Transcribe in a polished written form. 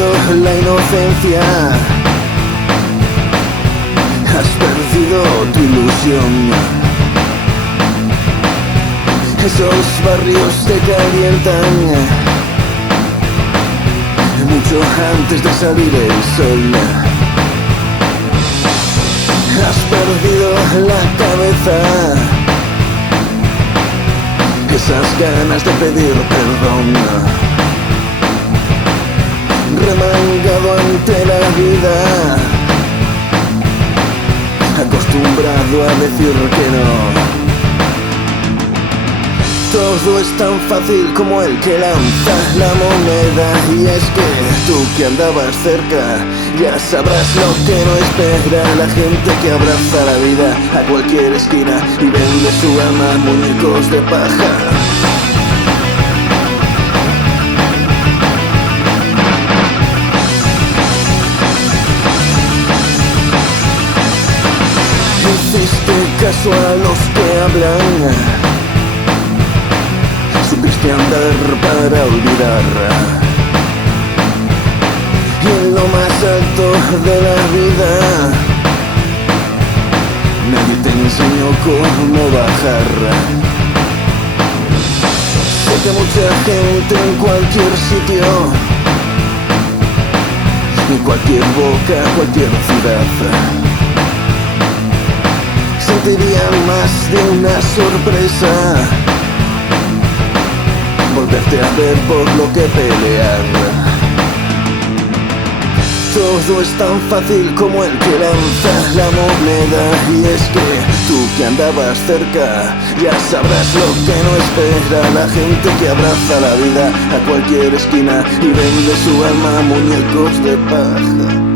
perdido la inocencia, has perdido tu ilusión. Esos barrios te calientan mucho antes de salir el sol. Has perdido la cabeza, esas ganas de pedir perdón. Remangado ante la vida, acostumbrado a decir que no. Todo es tan fácil como el que lanza la moneda. Y es que tú que andabas cerca ya sabrás lo que no espera la gente que abraza la vida a cualquier esquina y vende su alma a muñecos de paja. Hiciste caso a los que hablan, supiste andar para olvidar. Y en lo más alto de la vida nadie te enseñó cómo bajar. Sé que mucha gente en cualquier sitio, en cualquier boca, cualquier ciudad, sentirían más de una sorpresa volverte a ver por lo que pelear. Todo es tan fácil como el que lanza la moneda. Y es que tú que andabas cerca ya sabrás lo que no espera la gente que abraza la vida a cualquier esquina y vende su alma a muñecos de paja.